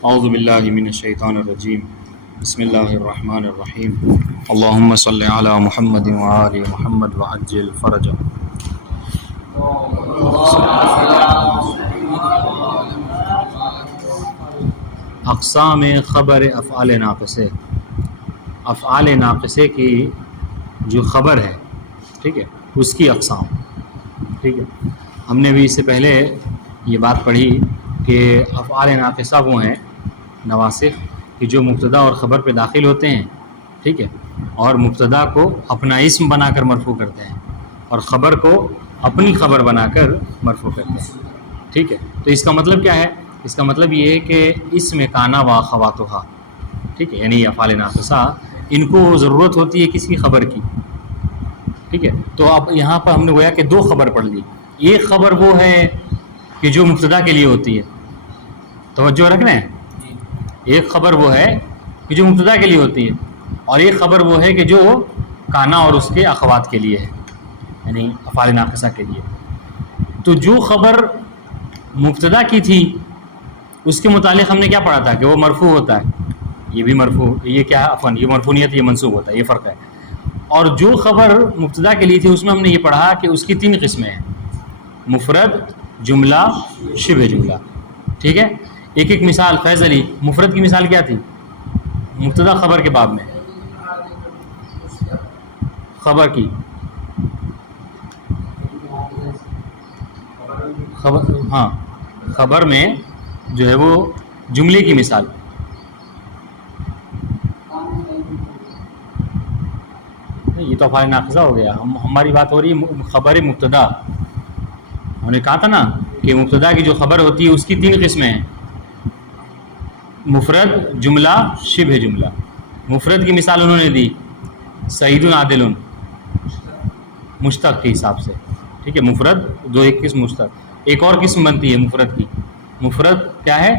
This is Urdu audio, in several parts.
اعوذ باللہ من الشیطان الرجیم بسم اللہ الرحمن الرحیم اللہم صلی علی محمد وآل محمد وعجل فرجہ. اقسام خبر افعال ناقصے. افعال ناقصے کی جو خبر ہے، ٹھیک ہے، اس کی اقسام. ٹھیک ہے، ہم نے بھی اس سے پہلے یہ بات پڑھی کہ افعال ناقصہ وہ ہیں نواسخ کہ جو مبتدا اور خبر پہ داخل ہوتے ہیں، ٹھیک ہے، اور مبتدا کو اپنا اسم بنا کر مرفوع کرتے ہیں اور خبر کو اپنی خبر بنا کر مرفوع کرتے ہیں. ٹھیک ہے، تو اس کا مطلب کیا ہے؟ اس کا مطلب یہ ہے کہ اسم کانا و خواتہا، ٹھیک ہے، یعنی افعال ناقصہ ان کو ضرورت ہوتی ہے کس کی؟ خبر کی. ٹھیک ہے، تو اب یہاں پر ہم نے گویا کہ دو خبر پڑھ لی. ایک خبر وہ ہے کہ جو مبتدا کے لیے ہوتی ہے، توجہ رکھنا ہے. ایک خبر وہ ہے کہ جو مبتدا کے لیے ہوتی ہے، اور ایک خبر وہ ہے کہ جو کانا اور اس کے اخوات کے لیے ہے، یعنی افعال ناقصہ کے لیے. تو جو خبر مبتدا کی تھی اس کے متعلق ہم نے کیا پڑھا تھا کہ وہ مرفوع ہوتا ہے. یہ بھی مرفوع، یہ کیا ہے؟ عفواً یہ مرفوع نہیں ہے، یہ منصوب ہوتا ہے، یہ فرق ہے. اور جو خبر مبتدا کے لیے تھی اس میں ہم نے یہ پڑھا کہ اس کی 3 قسمیں ہیں: مفرد، جملہ، شبہ جملہ. ٹھیک ہے، ایک ایک مثال. فیض علی، مفرد کی مثال کیا تھی مبتدا خبر کے باب میں؟ خبر کی خبر، ہاں، خبر میں جو ہے وہ جملے کی مثال. یہ تو افعال ناقصہ ہو گیا. ہماری بات ہو رہی ہے خبر مبتدا. ہم نے کہا تھا نا کہ مبتدا کی جو خبر ہوتی ہے اس کی 3 قسمیں ہیں: مفرد، جملہ، شبہ جملہ. مفرد کی مثال انہوں نے دی سعید عادل، مشتق کے حساب سے. ٹھیک ہے، مفرد دو، ایک قسم مشتق. ایک اور قسم بنتی ہے مفرد کی. مفرد کیا ہے؟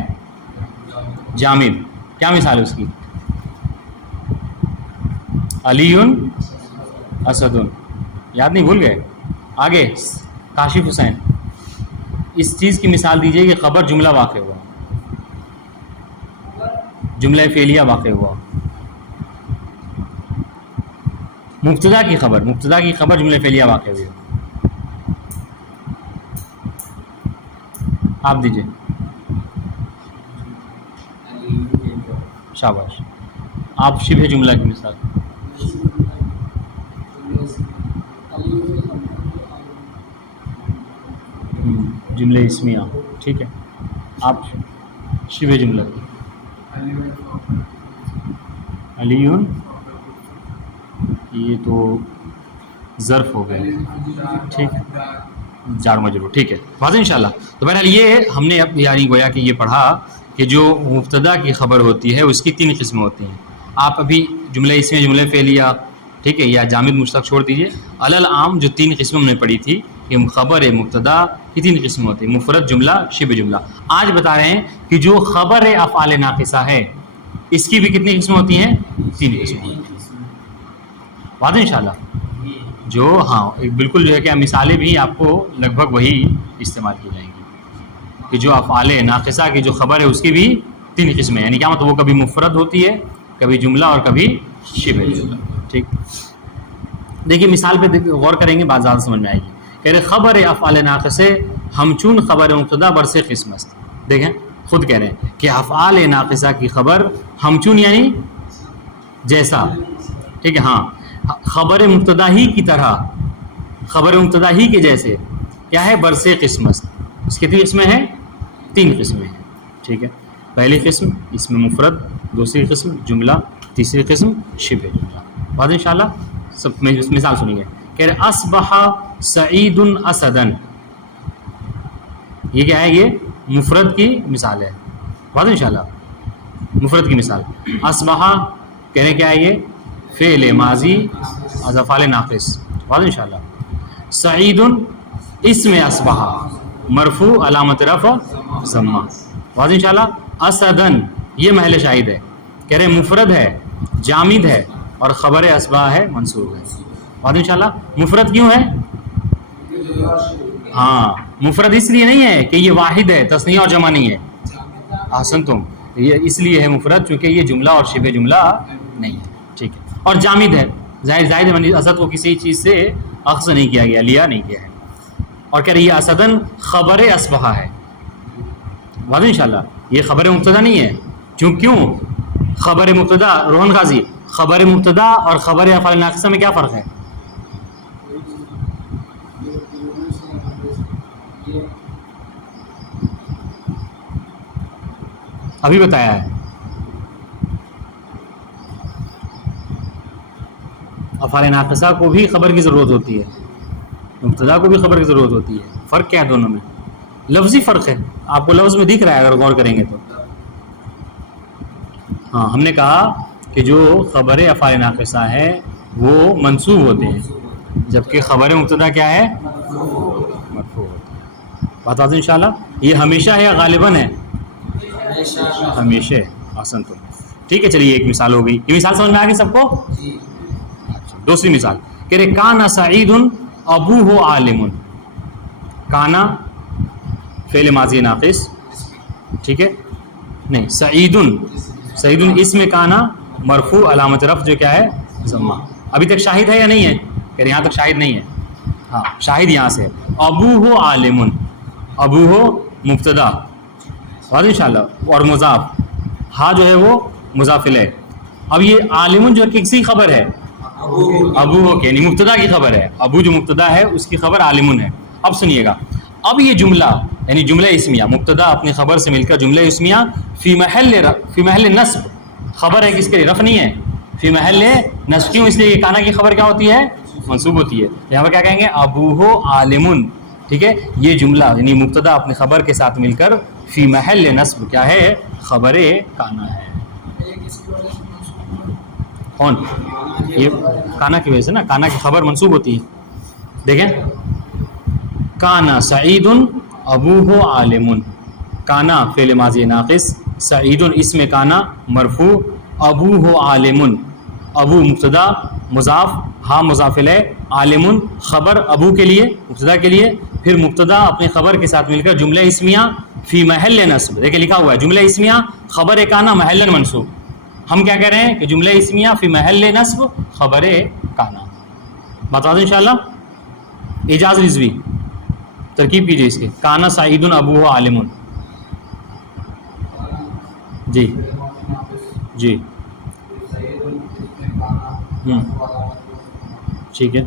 جامد. کیا مثال ہے اس کی؟ علی، اسد. یاد نہیں؟ بھول گئے؟ آگے کاشف حسین. اس چیز کی مثال دیجئے کہ خبر جملہ واقع ہوا، جملہ فعلیہ واقع ہوا. مبتدا کی خبر، مبتدا کی خبر جملہ فعلیہ واقع ہوئی. آپ دیجئے. شاباش. آپ شبہ جملہ کی مثال. جملے اسمیہ. ٹھیک ہے، آپ شبہ جملہ کی. علی، یہ تو ظرف ہو گئے. ٹھیک ہے، جار مجرور. ٹھیک ہے، واضح انشاءاللہ. تو بہرحال یہ ہم نے اب یعنی گویا کہ یہ پڑھا کہ جو مبتدا کی خبر ہوتی ہے اس کی 3 قسمیں ہوتی ہیں. آپ ابھی جملہ اسمیہ، جملہ فعلیہ، ٹھیک ہے، یا جامد مشتق چھوڑ دیجئے. عام جو 3 قسمیں ہم نے پڑھی تھی کہ خبر مبتدا کی 3 قسمیں ہوتی ہیں: مفرد، جملہ، شبہ جملہ. آج بتا رہے ہیں کہ جو خبر افعال ناقصہ ہے اس کی بھی کتنی قسمیں ہوتی ہیں؟ 3 قسمیں ہوتی ہیں. واضح انشاءاللہ. جو ایک بالکل جو ہے کہ مثالیں بھی آپ کو لگ بھگ وہی استعمال کی جائیں گی کہ جو افعال ناقصہ کی جو خبر ہے اس کی بھی 3 قسمیں، یعنی کیا مطلب؟ وہ کبھی مفرد ہوتی ہے، کبھی جملہ، اور کبھی شبہ جملہ. ٹھیک، دیکھیے مثال پہ غور کریں گے، بات زیادہ سمجھ میں آئے گی. کہہ رہے خبر افعال ناقصے ہمچون خبر مبتدا برس قسم است. دیکھیں خود کہہ رہے ہیں کہ افعال ناقصہ کی خبر ہمچون یعنی جیسا. ٹھیک ہے، ہاں، خبر مبتدا ہی کی طرح، خبر مبتدا ہی کے جیسے کیا ہے؟ برس قسم است. اس کی 3 قسمیں ہیں، 3 قسمیں ہیں. ٹھیک ہے، پہلی قسم اس میں مفرد، دوسری قسم جملہ، تیسری قسم شبہ جملہ. بعد انشاءاللہ سب مثال سنیے. کہہ رہے اصبح سعید اسدا. یہ کیا ہے؟ یہ مفرد کی مثال ہے. بعد انشاءاللہ مفرد کی مثال. اصبح کہہ رہے کیا ہے؟ یہ فعل ماضی از افعال ناقص. بعد انشاءاللہ سعید اسم اصبح مرفوع علامت رفع ضمہ. بعد انشاءاللہ اسدن یہ محل شاہد ہے. کہہ رہے مفرد ہے، جامد ہے، اور خبر اصبح ہے، منصوب ہے. بعد انشاءاللہ مفرد کیوں ہے؟ ہاں، مفرد اس لیے نہیں ہے کہ یہ واحد ہے، تثنیہ اور جمع نہیں ہے. احسنتم. یہ اس لیے ہے مفرد چونکہ یہ جملہ اور شبہ جملہ نہیں ہے. ٹھیک ہے. اور جامد ہے، زائد اسد کو کسی چیز سے اخذ نہیں کیا گیا، لیا نہیں گیا ہے. اور کہہ رہی ہے اسدن خبر اصبح ہے. واضح انشاءاللہ یہ خبر مبتدا نہیں ہے. کیوں خبر مبتدا، روہن غازی، خبر مبتدا اور خبر افعال ناقصہ میں کیا فرق ہے؟ ابھی بتایا ہے. افعال ناقصہ کو بھی خبر کی ضرورت ہوتی ہے، مبتدا کو بھی خبر کی ضرورت ہوتی ہے. فرق کیا ہے دونوں میں؟ لفظی فرق ہے، آپ کو لفظ میں دکھ رہا ہے اگر غور کریں گے تو. ہاں ہم نے کہا کہ جو خبر افعال ناقصہ ہے وہ منصوب ہوتے ہیں، جبکہ خبر مبتدا کیا ہے؟ مرفوع ہوتے ہیں. بات واضح انشاءاللہ. یہ ہمیشہ ہے یا غالباً ہے؟ ہمیشہ. آسان تو ٹھیک ہے. چلیے ایک مثال ہو گئی. یہ مثال سمجھ میں آ گئی سب کو؟ اچھا دوسری مثال کہہ رہے کانا سعید ابوہ عالم. کانا فعل ماضی ناقص، ٹھیک ہے، نہیں سعید اسم کانا مرفوع علامت رفع جو کیا ہے؟ ضمہ. ابھی تک شاہد ہے یا نہیں ہے؟ کہ یہاں تک شاہد نہیں ہے. ہاں شاہد یہاں سے ابوہ عالم. ابوہ مبتدا واضح انشاءاللہ اور مضاف، ہاں جو ہے وہ مضاف الیہ. اب یہ عالم جو کسی خبر ہے ابوہ کے یعنی مبتدا کی خبر ہے. ابو جو مبتدا ہے اس کی خبر عالم ہے. اب سنیے گا، اب یہ جملہ یعنی جملہ اسمیہ، مبتدا اپنی خبر سے مل کر جملہ اسمیہ فی محل نصب. خبر ہے کس کے لیے؟ رفع نہیں ہے، فی محل نصب. کیوں؟ اس لیے یہ کانا کی خبر کیا ہوتی ہے؟ منصوب ہوتی ہے. یہاں پر کیا کہیں گے؟ ابوہ عالم. ٹھیک ہے. یہ جملہ یعنی مبتدا اپنی خبر کے ساتھ مل کر فی محل نصب کیا ہے؟ خبر کانا ہے. کون؟ یہ کانا کی وجہ سے نا، کانا کی خبر منصوب ہوتی ہے. دیکھیں کانا سعید ابوہ عالم. کانا فعل ماضی ناقص، سعید اسم کانا مرفوع، ابوہ عالم. ابو مبتدا مضاف، ہاں مضاف الیہ، عالم خبر ابو کے لیے مبتدا کے لیے. پھر مبتدا اپنی خبر کے ساتھ مل کر جملہ اسمیہ فی محل نصب. دیکھیں لکھا ہوا ہے جملہ اسمیہ خبر کانا محل منصوب. ہم کیا کہہ رہے ہیں کہ جملہ اسمیہ فی محل نصب خبر کانا. بتا دیں انشاءاللہ. اعجاز رضوی ترکیب کیجیے اس کے. کانا سعید ابوہ عالم. جی جی ٹھیک ہے.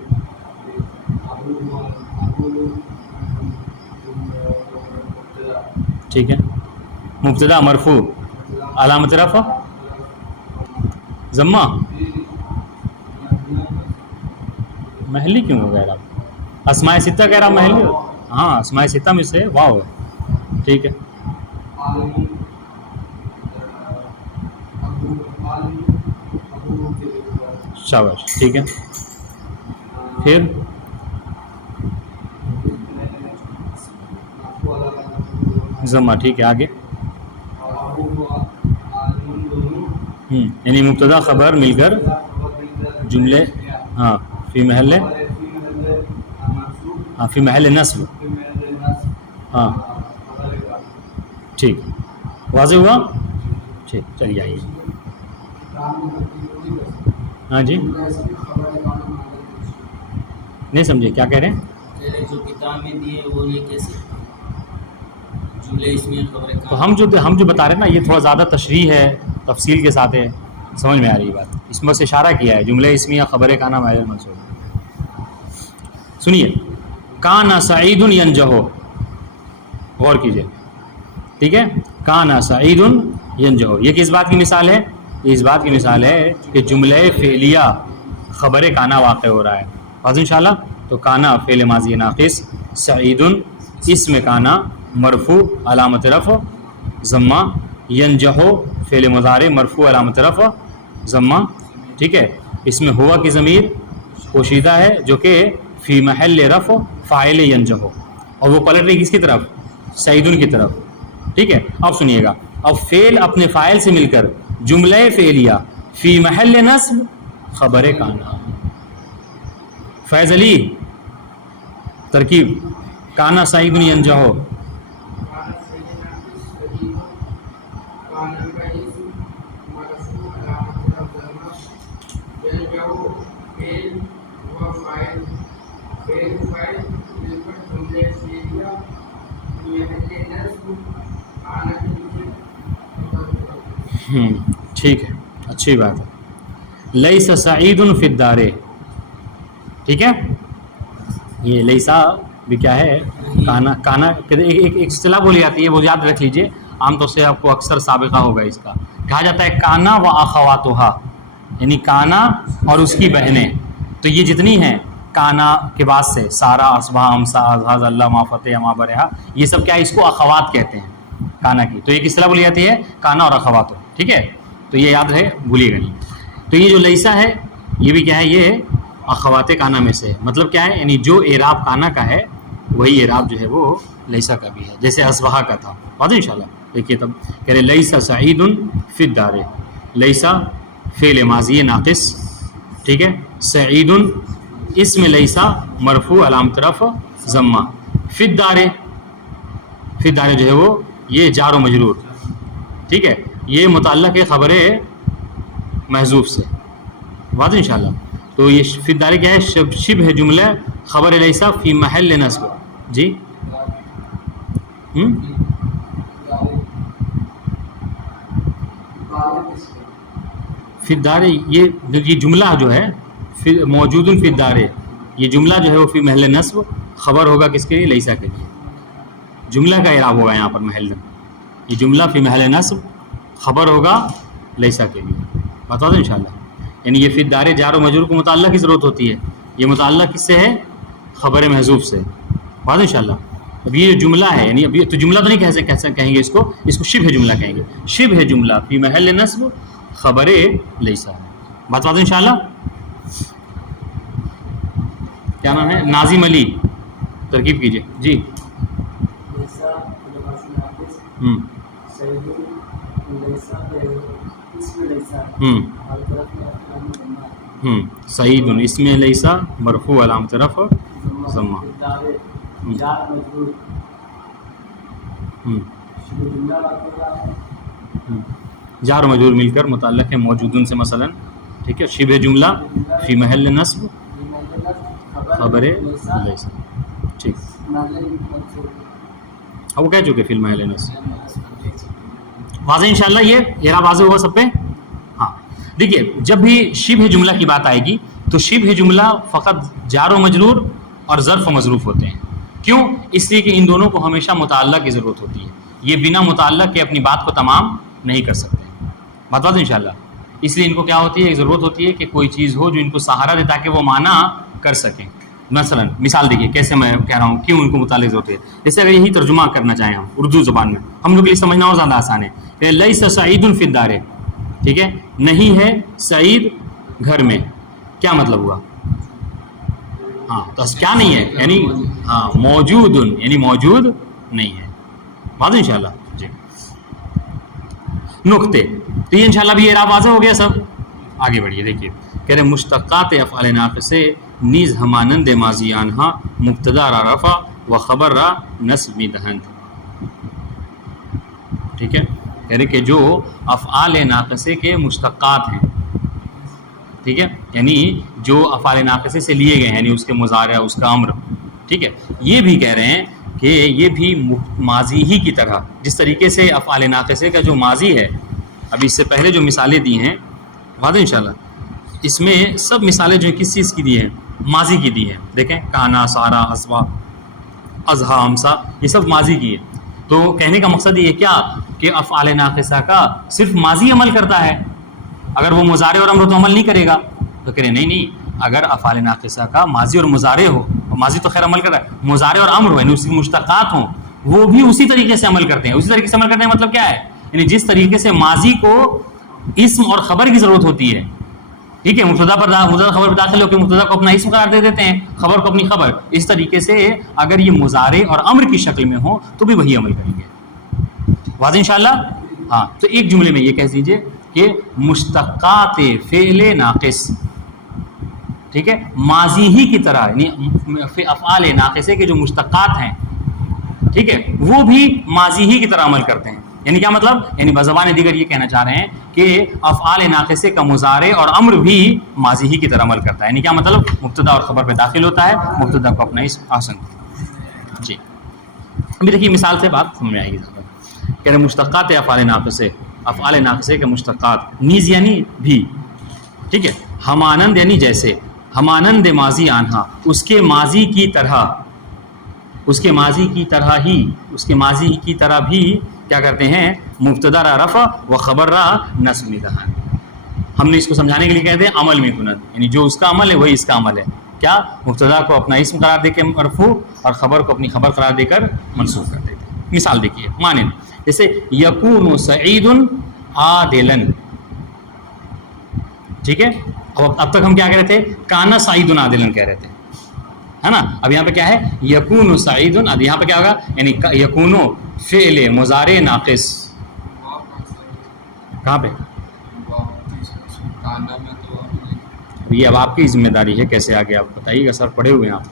ٹھیک ہے. مبتدا مرفوع علامت رفع ضمہ. محلی کیوں ہو گیا؟ اسماء ستہ کہہ رہا محلی. ہاں اسماء ستہ میں سے واو ہے. ٹھیک ہے. شاباش. ٹھیک ہے. پھر ضمہ. ٹھیک ہے. آگے یعنی مبتدا خبر مل کر جملے ہاں فی محل فی محل نصب. ہاں ٹھیک. واضح ہوا؟ ٹھیک. چلیے آئیے. ہاں جی نہیں سمجھے کیا کہہ رہے ہیں؟ جو کتاب میں دی ہے وہ نہیں کیسے جملے اس میں خبریں. تو ہم جو بتا رہے ہیں نا یہ تھوڑا زیادہ تشریح ہے، تفصیل کے ساتھ ہے. سمجھ میں آ رہی بات؟ اس میں سے اشارہ کیا ہے جملہ اسمیہ خبر کانا محل منصوب. سنیے کانا سعید ینجح. غور کیجیے. ٹھیک ہے. کانا سعید ینجح یہ کس بات کی مثال ہے؟ یہ اس بات کی مثال ہے کہ جملہ فعلیہ خبر کانا واقع ہو رہا ہے. واضح انشاءاللہ. تو کانا فعل ماضی ناقص، سعید اسم کانا مرفوع علامت رفع ضمہ، ینجح فعل مضارع مرفوع علامت رفع ضمہ. ٹھیک ہے. اس میں ہوا کی ضمیر پوشیدہ ہے جو کہ فی محل رفع فاعل ینجح، اور وہ پلٹ رہی کس کی طرف؟ سعید کی طرف. ٹھیک ہے. اب سنیے گا. اب فعل اپنے فاعل سے مل کر جملہ فعلیہ فی محل نصب خبر کانا. فیض علی ترکیب کانا سعید ینجح. ٹھیک ہے، اچھی بات ہے. لیس سعید فی الدار، ٹھیک ہے. یہ لیسا بھی کیا ہے؟ کانا. کانا ایک اصطلاح بولی جاتی ہے، وہ یاد رکھ لیجئے. عام طور سے آپ کو اکثر سابقہ ہوگا اس کا. کہا جاتا ہے کانا و اخواتھا، یعنی کانا اور اس کی بہنیں. تو یہ جتنی ہیں کانا کے بعد سے سارا، اصبح، امسا، اذہاز، اللہ، ما فتح، ما برہا، یہ سب کیا ہے؟ اس کو اخوات کہتے ہیں کانا کی. تو ایک اصطلاح بولی جاتی ہے کانا اور اخواتو، ٹھیک ہے. تو یہ یاد رہے، بھولیے گا نہیں. تو یہ جو لیسا ہے یہ بھی کیا ہے؟ یہ اخوات کانا میں سے ہے. مطلب کیا ہے؟ یعنی جو اعراب کانا کا ہے وہی اعراب جو ہے وہ لیسا کا بھی ہے، جیسے اصبح کا تھا. بات انشاءاللہ دیکھیے. تب کہہ رہے لیسا سعید فی الدار. لیسا فعل ماضی ناقص، ٹھیک ہے. سعید اسم لیسا مرفوع علامت رفع ضمہ. فی الدار، فی الدار جو ہے وہ یہ جار و مجرور، ٹھیک ہے. یہ متعلق ہے خبر محذوف سے. واضح انشاءاللہ. تو یہ فی الدار کیا ہے؟ شبہ جملہ خبر لیسا فی محل نصب. جی فی الدار، یہ جملہ جو ہے موجود فی الدار، یہ جملہ جو ہے وہ فی محل نصب خبر ہوگا کس کے لیے؟ لیسا کے لیے. جملہ کا اعراب ہوگا یہاں پر محل. یہ جملہ فی محل نصب خبر ہوگا لیسا کے لیے. بتا دیں انشاءاللہ. یعنی یہ فی الدار جار و مجرور کو متعلق کی ضرورت ہوتی ہے. یہ متعلق کس سے ہے؟ خبر محذوف سے. بات انشاءاللہ. اب یہ جملہ ہے، یعنی اب یہ تو جملہ تو نہیں کہیں گے اس کو شبہ جملہ کہیں گے. شبہ جملہ فی محل نصب خبر لیسا ہے. بات انشاءاللہ. کیا نام ہے؟ ناظم علی، ترکیب کیجئے. جی سعید اسم لیسا مرفوع علامت رفع ضمہ. جار مجرور مل کر متعلق ہے موجودن سے مثلا، ٹھیک ہے. شبہ جملہ فی محل نصب خبر لیسا، ٹھیک. اب وہ کہہ چکے فی المحل نصب. واضح انشاءاللہ. یہ اعراب واضح ہوگا سب پہ. ہاں دیکھیے، جب بھی شبہ جملہ کی بات آئے گی تو شبہ جملہ فقط جار و مجرور اور ظرف و مظروف ہوتے ہیں. کیوں؟ اس لیے کہ ان دونوں کو ہمیشہ متعلق کی ضرورت ہوتی ہے. یہ بنا متعلق کے اپنی بات کو تمام نہیں کر سکتے. بتا دیں انشاءاللہ. اس لیے ان کو کیا ہوتی ہے؟ ایک ضرورت ہوتی ہے کہ کوئی چیز ہو جو ان کو سہارا دے تاکہ وہ معنی کر سکیں. مثلا مثال دیکھیے کیسے میں کہہ رہا ہوں کیوں ان کو متعلق ضرورت ہے. جیسے اگر یہی ترجمہ کرنا چاہیں ہم اردو زبان میں، ہم لوگ کے لیے سمجھنا اور زیادہ آسان ہے. لیس سعید فی الدار، ٹھیک ہے. نہیں ہے سعید گھر میں. کیا مطلب ہوا؟ ہاں تو کیا نہیں ہے؟ یعنی ہاں موجود، یعنی موجود نہیں ہے. واضح انشاءاللہ. جی نقطے. تو یہ انشاءاللہ بھی اعراب واضح ہو گیا سب. آگے بڑھیے. دیکھیے کہہ رہے مشتقات افعال ناقصے نیز ہمانند ماضی آنہا مبتدا را رفع و خبر را نصب دہند. ٹھیک ہے. کہہ رہے کہ جو افعال ناقصے کے مشتقات ہیں، ٹھیک ہے، یعنی جو افعال ناقصے سے لیے گئے ہیں، یعنی اس کے مضارع، اس کا امر، ٹھیک ہے، یہ بھی کہہ رہے ہیں کہ یہ بھی ماضی ہی کی طرح، جس طریقے سے افعال ناقصے کا جو ماضی ہے، ابھی اس سے پہلے جو مثالیں دی ہیں واضح انشاءاللہ، اس میں سب مثالیں جو ہیں کس چیز کی دی ہیں؟ ماضی کی دی ہیں. دیکھیں کانا، سارا، اسبا، اضحیٰ، امسا، یہ سب ماضی کی ہے. تو کہنے کا مقصد یہ کیا کہ افعال ناقصہ کا صرف ماضی عمل کرتا ہے، اگر وہ مضارع اور امر تو عمل نہیں کرے گا. تو کہہ رہے نہیں، اگر افعال ناقصہ کا ماضی اور مضارع ہو، ماضی تو خیر عمل کر رہا ہے، مضارع اور امر ہو یعنی اس کی مشتقات ہوں، وہ بھی اسی طریقے سے عمل کرتے ہیں. اسی طریقے سے عمل کرتے ہیں مطلب کیا ہے؟ یعنی جس طریقے سے ماضی کو اسم اور خبر کی ضرورت ہوتی ہے، ٹھیک ہے، مبتدا خبر پر داخل ہو کے مبتدا کو اپنا اسم قرار دے دیتے ہیں، خبر کو اپنی خبر. اس طریقے سے اگر یہ مضارع اور امر کی شکل میں ہو تو بھی وہی عمل کریں گے. واضح انشاءاللہ. ہاں تو ایک جملے میں یہ کہہ دیجئے کہ مشتقات فعل ناقص، ٹھیک ہے، ماضی ہی کی طرح، یعنی افعال ناقصے کے جو مشتقات ہیں، ٹھیک ہے، وہ بھی ماضی ہی کی طرح عمل کرتے ہیں. یعنی کیا مطلب؟ یعنی بزبان دیگر یہ کہنا چاہ رہے ہیں کہ افعال ناقصے کا مضارع اور امر بھی ماضی ہی کی طرح عمل کرتا ہے. یعنی کیا مطلب؟ مبتدا اور خبر پہ داخل ہوتا ہے، مبتدا کو اپنا اسم آسن. جی ابھی دیکھیے مثال سے بات سمجھ میں آئے گی. کہہ رہے مشتقات افعال ناقصے، افعال ناقصے کے مشتقات، نیز یعنی بھی، ٹھیک ہے، ہمانند یعنی جیسے، ہمانند ماضی آنہا، اس کے ماضی کی طرح، اس کے ماضی کی طرح ہی، اس کے ماضی کی طرح بھی کیا کرتے ہیں؟ مبتدا را رفع و خبر را نصب میں دہان. ہم نے اس کو سمجھانے کے لیے کہتے ہیں عمل میں کنت، یعنی جو اس کا عمل ہے وہی اس کا عمل ہے. کیا؟ مبتدا کو اپنا اسم قرار دے کے مرفوع اور خبر کو اپنی خبر قرار دے کر منصوب کر دیتے ہیں. مثال دیکھیے مانند جیسے یکون سعید عادلا، ٹھیک ہے. اب تک ہم کیا کہہ رہے تھے؟ کانا سعید عادلا کہہ رہے تھے، ہے نا. اب یہاں پہ کیا ہے؟ یکون سعید. اب یہاں پہ کیا ہوگا؟ یعنی یکون فعل مضارع ناقص. کہاں پہ؟ یہ اب آپ کی ذمہ داری ہے کیسے آگے آپ بتائیے گا. سر پڑھے ہوئے ہیں آپ،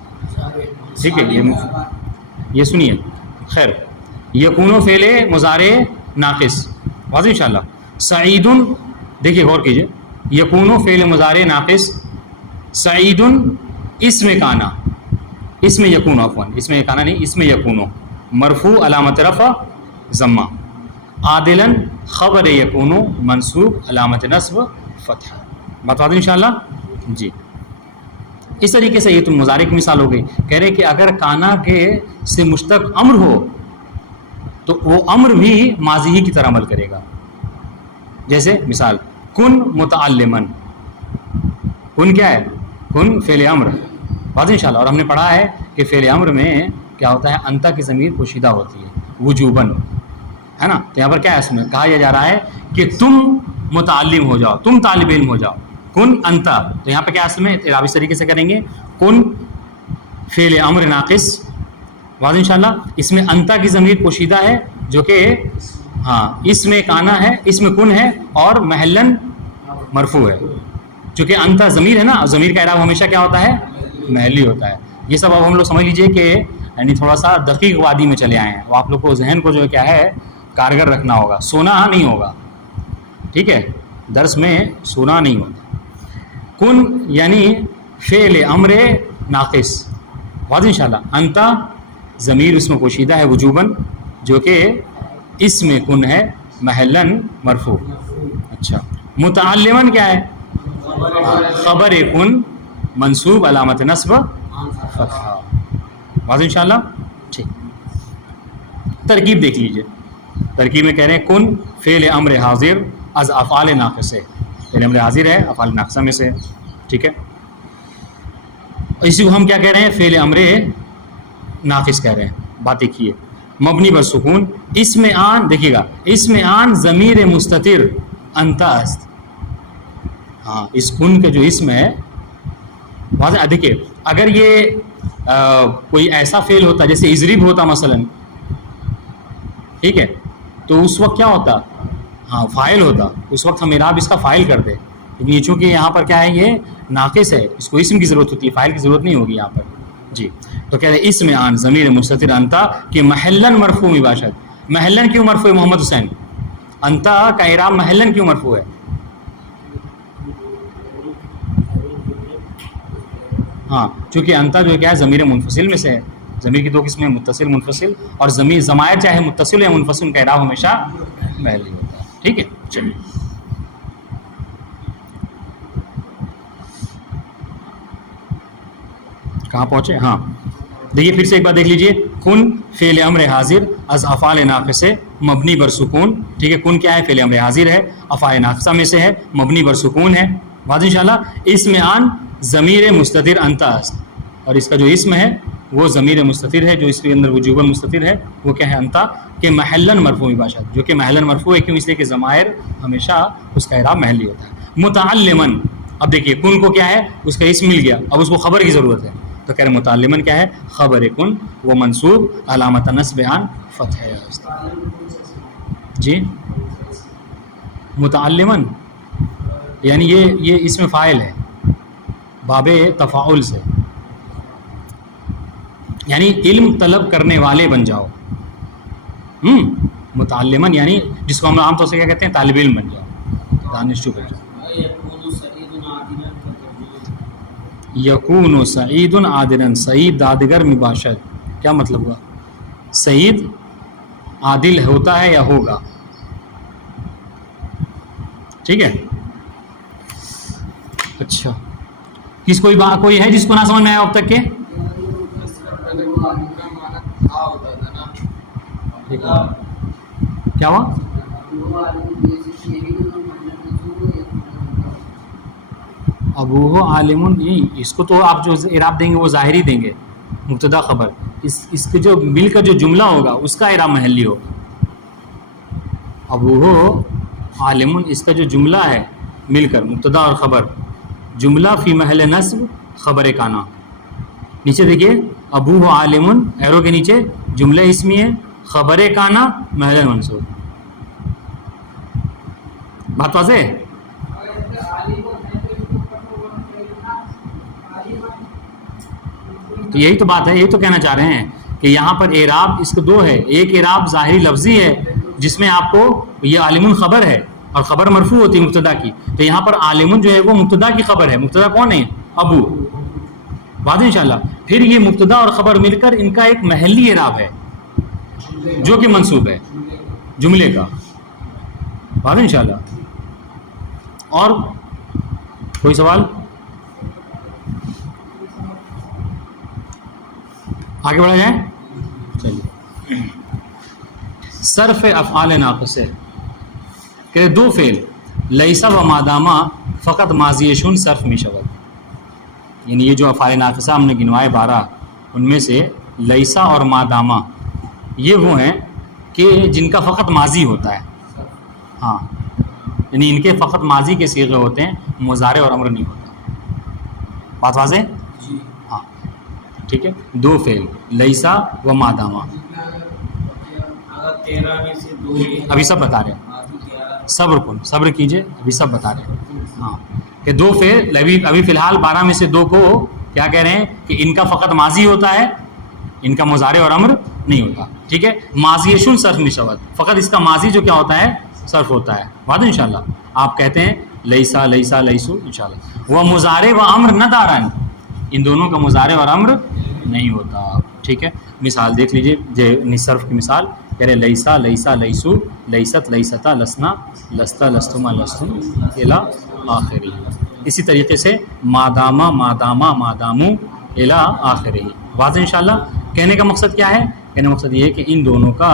ٹھیک ہے. یہ سنیے، خیر یکون فعل مضارع ناقص واضح انشاءاللہ. سعید، دیکھیے غور کیجیے، یکون فعل مضارع ناقص، سعید اسم کانا، اسم یکون، عفوا اسم کانا نہیں، اسم یکون، مرفوع علامت رفع ضمہ، عادلا خبر یکون منصوب علامت نصب فتح. بتا دیں انشاءاللہ. جی اس طریقے سے یہ تو مضارع کی مثال ہو گئی. کہہ رہے کہ اگر کانا کے سے مشتق امر ہو تو وہ امر بھی ماضی ہی کی طرح عمل کرے گا. جیسے مثال کن متعلمن، کن کیا ہے؟ کن فعل امر واضح انشاءاللہ. اور ہم نے پڑھا ہے کہ فعل امر میں کیا ہوتا ہے؟ انتا کی ضمیر پوشیدہ ہوتی ہے وجوباً، ہے نا. تو یہاں پر کیا ہے؟ اس میں کہا یہ جا رہا ہے کہ تم متعلم ہو جاؤ، تم طالب علم ہو جاؤ. کن انتا، تو یہاں پہ کیا اصل میں اعراب اس طریقے سے کریں گے، کن فعل امر ناقص واضح انشاءاللہ. اس میں انتا کی ضمیر پوشیدہ ہے جو کہ ہاں اس میں کانا ہے، اس میں کن ہے اور محلن مرفوع ہے. چونکہ انتا ضمیر ہے نا، ضمیر کا اعراب ہمیشہ کیا ہوتا ہے؟ محلی ہوتا ہے. یہ سب اب ہم لوگ سمجھ لیجئے کہ یعنی تھوڑا سا دقیق وادی میں چلے آئے ہیں. وہ آپ لوگ کو ذہن کو جو ہے کیا ہے کارگر رکھنا ہوگا، سونا نہیں ہوگا، ٹھیک ہے. درس میں سونا نہیں ہوتا. کن یعنی فعل امر ناقص واضح انشاءاللہ. انتا ضمیر اس میں پوشیدہ ہے وجوباً جو کہ اس میں کن ہے محلن مرفوع. اچھا متعلمن کیا ہے؟ خبر کن منصوب علامت نصب فتحہ واضح انشاءاللہ. ٹھیک ترکیب دیکھ لیجئے. ترکیب میں کہہ رہے ہیں کن فعل امر حاضر از افعال ناقص ہے. فعل امر حاضر ہے افعال ناقصہ میں سے، ٹھیک ہے. اسی کو ہم کیا کہہ رہے ہیں؟ فعل امر ناقص کہہ رہے ہیں. بات دیکھیے مبنی بر سکون، اس میں آن، دیکھیے گا اس میں آن ضمیر مستتر انتا است. ہاں اس کن کے جو اسم ہے واضح. دیکھیے اگر یہ کوئی ایسا فعل ہوتا جیسے اضرب ہوتا مثلا، ٹھیک ہے، تو اس وقت کیا ہوتا؟ ہاں فاعل ہوتا. اس وقت ہم اعراب اس کا فاعل کر دیں. لیکن یہ چونکہ یہاں پر کیا ہے یہ ناقص ہے، اس کو اسم کی ضرورت ہوتی ہے، فاعل کی ضرورت نہیں ہوگی یہاں پر. جی تو کہہ رہے ہیں اس میں آن ضمیر مستتر انتا کہ محلن مرفوع مباشر. محلن کیوں مرفوع ہے محمد حسین؟ انتا کا اعراب محلن کیوں مرفوع ہے؟ ہاں چونکہ انتا جو کیا ہے ضمیر منفصل میں سے ہے. ضمیر کی دو قسمیں متصل منفصل، اور ضمیر ضمائر چاہے متصل یا منفصل کا اعراب ہمیشہ محلی ہوتا ہے. ٹھیک ہے چلیے کہاں پہنچے؟ ہاں دیکھیے پھر سے ایک بار دیکھ لیجئے. کن فعل امر حاضر از افعال ناقصہ مبنی بر سکون. ٹھیک ہے کن کیا ہے؟ فعل امر حاضر ہے، افعال ناقصہ میں سے ہے، مبنی بر سکون ہے واضح انشاءاللہ. اس میں آن ضمیر مستتر انتا است، اور اس کا جو اسم ہے وہ ضمیر مستتر ہے جو اس کے اندر وجوباً مستتر ہے، وہ کیا ہے؟ انتا کہ محلن مرفوع مباشر، جو کہ محلن مرفوع ہے. کیوں؟ اس لیے کہ ضمائر ہمیشہ اس کا اعراب محلی ہوتا ہے. متعلمن، اب دیکھیے کن کو کیا ہے؟ اس کا اسم مل گیا، اب اس کو خبر کی ضرورت ہے. تو کہہ رہے متعلمن کیا ہے؟ خبر کن وہ منصوب علامت نصب عن فتح ہے. جی متعلمن یعنی یہ اسم فاعل ہے باب تفاعل سے، یعنی علم طلب کرنے والے بن جاؤ. متعلمن یعنی جس کو ہم عام طور سے کیا کہتے ہیں طالب علم بن جاؤ، دانشجو بن جاؤ. يكون سعيد عادلا كترجمة یکون سعید عادلا، سعید دادگر مباشر، کیا مطلب ہوا؟ سعید عادل ہوتا ہے یا ہوگا. ٹھیک ہے. اچھا کس کوئی ہے جس کو نہ سمجھ میں آیا اب تک کے؟ کیا ہوا؟ ابوہ عالم، نہیں اس کو تو آپ جو اعراب دیں گے وہ ظاہری دیں گے، مبتدا خبر. اس کے جو مل کر جو جملہ ہوگا اس کا اعراب محلی ہوگا. ابوہ عالم اس کا جو جملہ ہے مل کر مبتدا اور خبر، جملہ فی محل نصب خبر کانا. نیچے دیکھیے ابوہ عالم ایرو کے نیچے جملہ اسمی ہے، خبر کانا محل منصوب. بات واضح ہے؟ تو یہی تو بات ہے، یہی تو کہنا چاہ رہے ہیں کہ یہاں پر اعراب اس کو دو ہے. ایک اعراب ظاہری لفظی ہے جس میں آپ کو یہ عالم خبر ہے اور خبر مرفوع ہوتی ہے مبتدا کی، تو یہاں پر عالم جو ہے وہ مبتدا کی خبر ہے. مبتدا کون ہے؟ ابو. بات انشاءاللہ. پھر یہ مبتدا اور خبر مل کر ان کا ایک محلی اعراب ہے جو کہ منصوب ہے جملے کا. بات انشاءاللہ. اور کوئی سوال؟ آگے بڑھا جائیں. چلیے صرف افعال ناقصہ کہ دو فعل لیسا و مادامہ فقط ماضی شن صرف میں شود. یعنی یہ جو افعال ناقصہ ہم نے گنوائے 12 ان میں سے لیسا اور مادامہ یہ وہ ہیں کہ جن کا فقط ماضی ہوتا ہے. ہاں یعنی ان کے فقط ماضی کے صیغے ہوتے ہیں، مضارع اور امر نہیں ہوتا. بات واضح؟ ہاں ٹھیک ہے. دو فعل لیسا و مادامہ، اگر 13 میں سے 2 ابھی سب بتا رہے ہیں، صبر کیجئے، ابھی سب بتا رہے ہیں. ہاں کہ دو فعل ابھی فی الحال 12 میں سے 2 کو کیا کہہ رہے ہیں کہ ان کا فقط ماضی ہوتا ہے، ان کا مضارع اور امر نہیں ہوتا. ٹھیک ہے. ماضی شن صرف مشود، فقط اس کا ماضی جو کیا ہوتا ہے صرف ہوتا ہے. بات انشاءاللہ. آپ کہتے ہیں لیسا لیسا لیسو انشاءاللہ. وہ مضارع و امر نہ دارن، ان دونوں کا مضارع اور امر نہیں ہوتا. ٹھیک ہے. مثال دیکھ لیجئے صرف کی مثال کہہ رہے لیسا لیسا لیسو لیست لیستا لسنا لستا لستما لستم الی آخری. اسی طریقے سے مادامہ مادامہ مادامو الی آخری. واضح انشاءاللہ. کہنے کا مقصد کیا ہے؟ کہنے کا مقصد یہ ہے کہ ان دونوں کا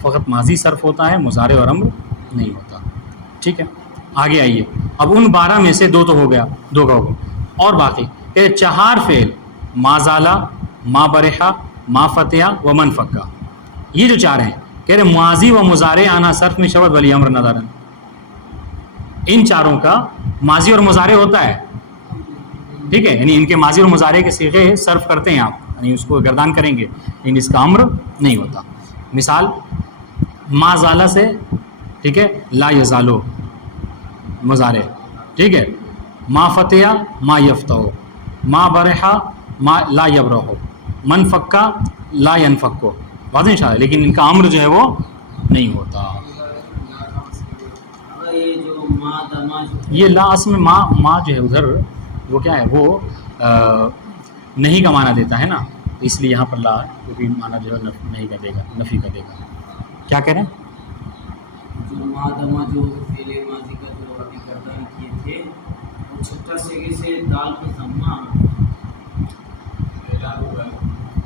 فقط ماضی صرف ہوتا ہے، مضارع اور امر نہیں ہوتا. ٹھیک ہے. آگے آئیے. اب ان 12 میں سے 2 تو ہو گیا، 2 کا ہو گیا. اور باقی کہ 4 فعل ما زالا ما برحا ما فتیا و من فکا، یہ جو 4 ہیں کہہ رہے ماضی و مضارع آنا صرف میں شود ولی امر ندارن. ان 4 کا ماضی اور مضارع ہوتا ہے. ٹھیک ہے. یعنی ان کے ماضی اور مضارع کے صیغے صرف کرتے ہیں آپ، یعنی اس کو گردان کریں گے، لیکن اس کا امر نہیں ہوتا. مثال ما زالہ سے ٹھیک ہے لا یزالو مضارع. ٹھیک ہے. ما فتیا ما یفتو، ما برحا ما لا یبرحو، من فکا لا ینفکو. واضح انشاءاللہ. لیکن ان کا امر جو ہے وہ نہیں ہوتا. اگر یہ جو مادامہ یہ لا اصل میں ما جو ہے ادھر وہ کیا ہے، وہ نہیں کا معنی دیتا ہے نا، اس لیے یہاں پر لا کیونکہ معنی جو ہے نہیں کا دے گا، نفی کا دے گا. کیا کہہ رہے ہیں؟ جو مادامہ جو فعل ماضی کا جو ابھی گردان کیے تھے وہ 6 سیگے سے دال پہ ضمہ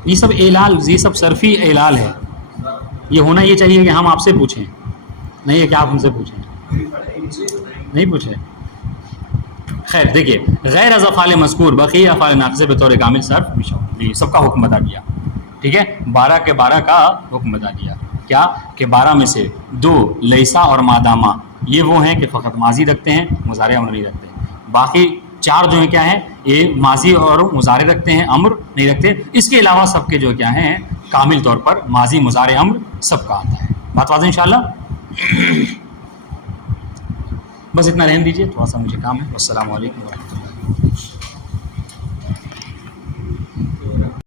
یہ سب اعلال، یہ سب صرفی اعلال ہے. یہ ہونا یہ چاہیے کہ ہم آپ سے پوچھیں، نہیں ہے کہ آپ ہم سے پوچھیں. نہیں پوچھے. خیر دیکھیے غیر از افعال مذکور بقیہ افعال ناقصہ بطور کامل صرف مشہور، یہ سب کا حکم بتا دیا. ٹھیک ہے. 12 کے 12 کا حکم بتا دیا. کیا کہ 12 میں سے 2 لیسا اور مادامہ یہ وہ ہیں کہ فقط ماضی رکھتے ہیں، مضارع امر نہیں رکھتے. باقی 4 جو ہیں کیا ہیں، یہ ماضی اور مضارع رکھتے ہیں، امر نہیں رکھتے. اس کے علاوہ سب کے جو کیا ہیں کامل طور پر ماضی مضارع امر سب کا آتا ہے. بات واضح انشاءاللہ. بس اتنا رہنے دیجیے، تھوڑا سا مجھے کام ہے. السلام علیکم ورحمۃ اللہ.